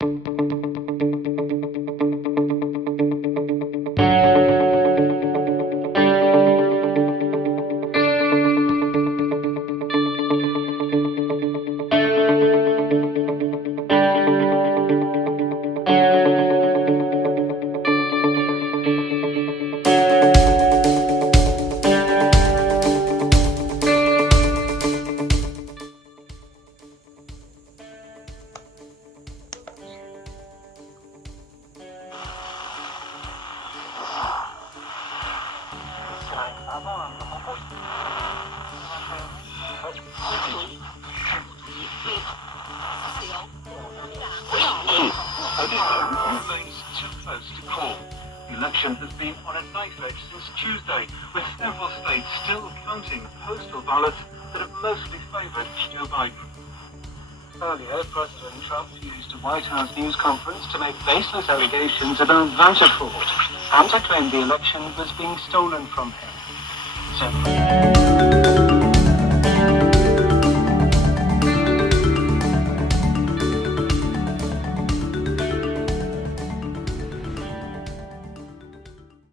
Remains too close to call. The election has been on a knife edge since Tuesday, with several states still counting postal ballots that have mostly favoured Joe Biden. Earlier, President Trump used a White House news conference to make baseless allegations about voter fraud and to claim the election was being stolen from him. So